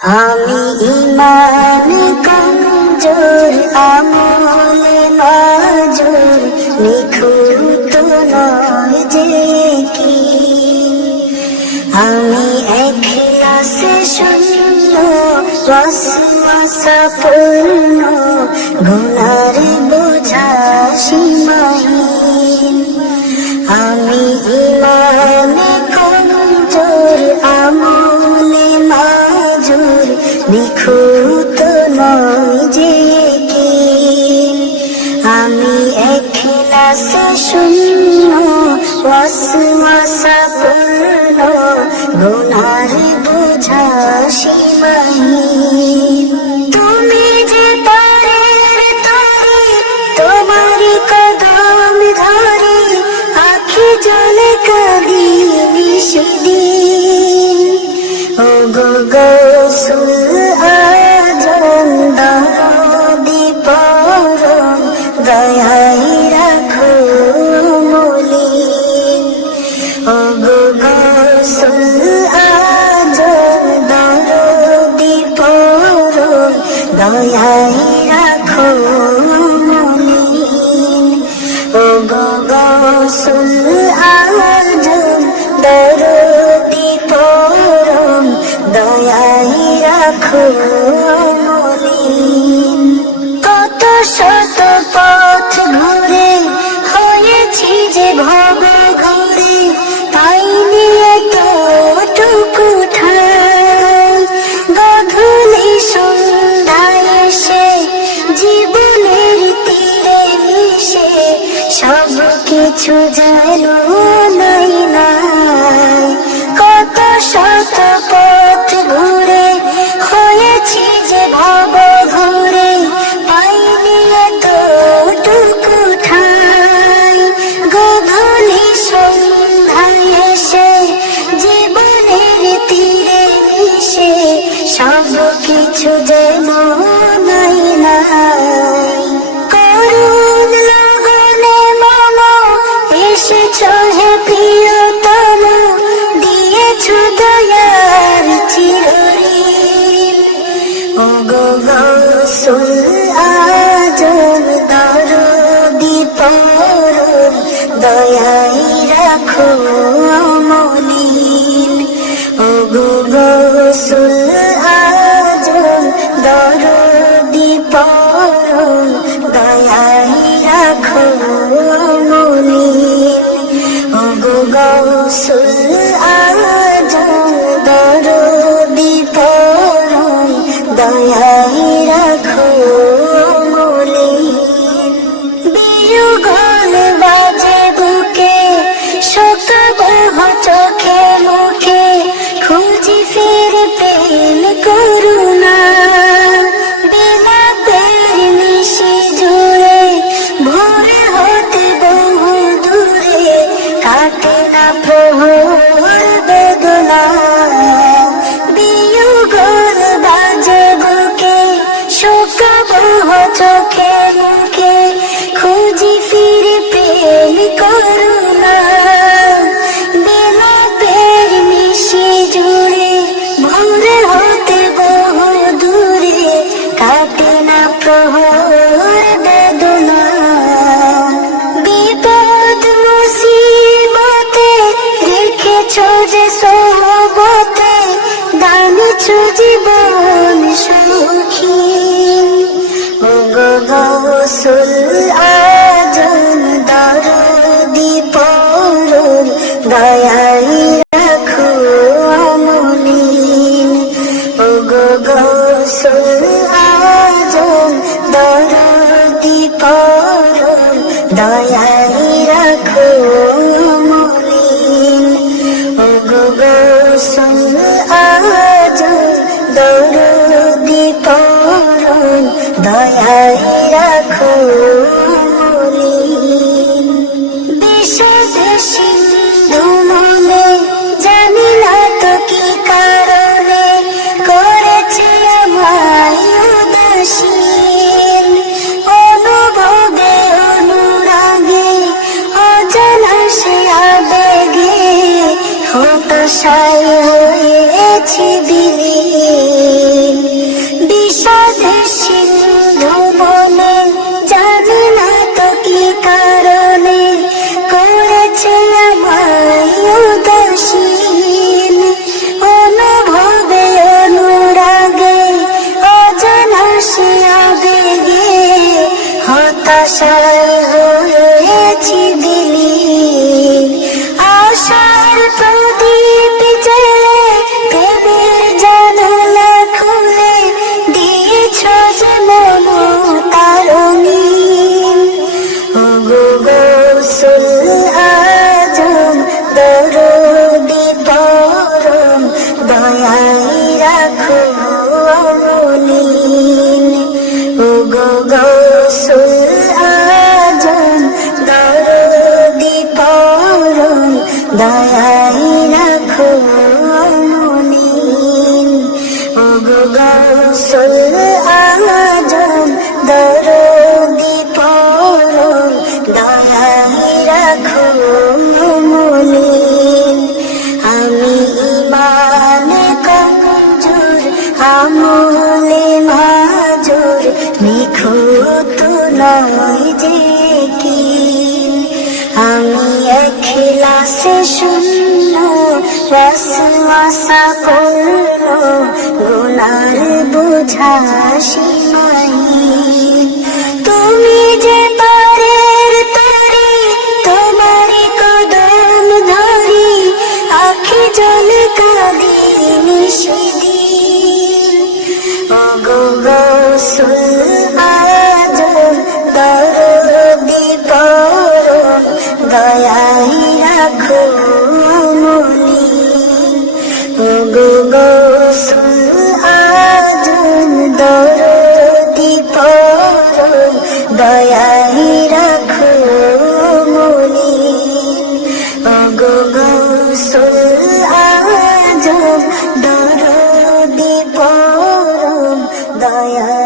আমি ইমান কমজোর আমল মাজুর নিখুঁত নয় যে কি আমি ইখলাসে শূন্য ওয়াসওয়াসা পূর্ণ গুনার বোঝা সীমাহীন আমি ইমান কমজোর আমল মাজুর নিখুঁত নয় যে কি আমি ইখলাসে শূন্য ওয়াসওয়াসা পূর্ণ গুনার বোঝা সীমাহীন তুমি যে তারের তরে তোমারই কদম ধরে আঁখি জলে কাঁদি নিশিদিন ও গো গৌসুল আজম দরদি পরম দয়াই রাখো মলিন ও গো গৌসুল আজম দরদি পরম দয়াই রাখো মলিন ও গো গৌসুল আজম দরদি পরম দয়াই রাখো মলিন কত শত পথ ঘুরে হয়েছি যে ভব ঘুরে পাইনি এতটুকু ঠাই গধূলি সন্ধ্যায় এসে জীবনের তীরে মিশে সব কিছু যেন নাই নাই কত শত পথ ঘুরে হয়েছি যে ভব ঘুরে পাইনি এতটুকু ঠাই গধূলি সন্ধ্যায় এসে জীবনের তীরে মিশে সব কিছু যেন নাই নাই করুণ লগনে মম এসেছ হে প্রিয়তম দিয়েছ দয়ার চিরঋণ ও গো গৌসুল আজম দরদি পরম দয়াই রাখো মলিন ও গো গৌসুল আজম দরদি পরম দয়াই রাখো মলিন ও গো গৌসুল আজম দরদি পরম দয়াই রাখো মলিন বিয়োগল বাজে বুকে শোকাবহ চোখে মুখে খুঁজি ফিরে প্রেম করুণা বিলাপের নিশি জুড়ে ভোরে হতে বহু দূরে কাটে না প্রহর বেদনা বিয়োগল বাজে বুকে শোকাবহ চোখে মুখে খুঁজি ফিরে প্রেম করুণা বিলাপের নিশি জুড়ে ভোরে হতে বহু দূরে কাটে না প্রহর বেদনা বিপদ মুসিবতে রেখেছ যে সোহবতে দানেছ জীবন সুখী ও গো গৌসুল আজম দরদি পরম দয়াই রাখো মলিন ও গো গৌসুল আজম দরদি পরম দয়াই রাখো মলিন ও গো গৌসুল আজম দরদি পরম দয়াই রাখো মলিন বিষাদে সিন্ধু মনে জানি না তো কি কারণে করেছে আমায় উদাসীন অনুভবে অনুরাগে অজানা সে আবেগে হতাশায় হয়েছি বিলীন গোসল আজম দরদি পরম দয়ায় রাখো মলিন। আমি ইমানে কমজোর আমলে মাজুর নিখুঁত নয় যে কি। আমি ইখলাসে শূন্য ওয়াসওয়াসা করল গুনার বোঝা সীমাহীন। তুমি যে পারের তরি তোমারই কদম ধরি আখি জলে কাঁদি নিশিদিন। ওগো গোসল আজম দরদি পরম দয়ায় রাখো মলিন। ওগো গোসল আজম দরদি পরম দয়ায় রাখো মলিন। ওগো গোসল আজম দরদি পরম দয়া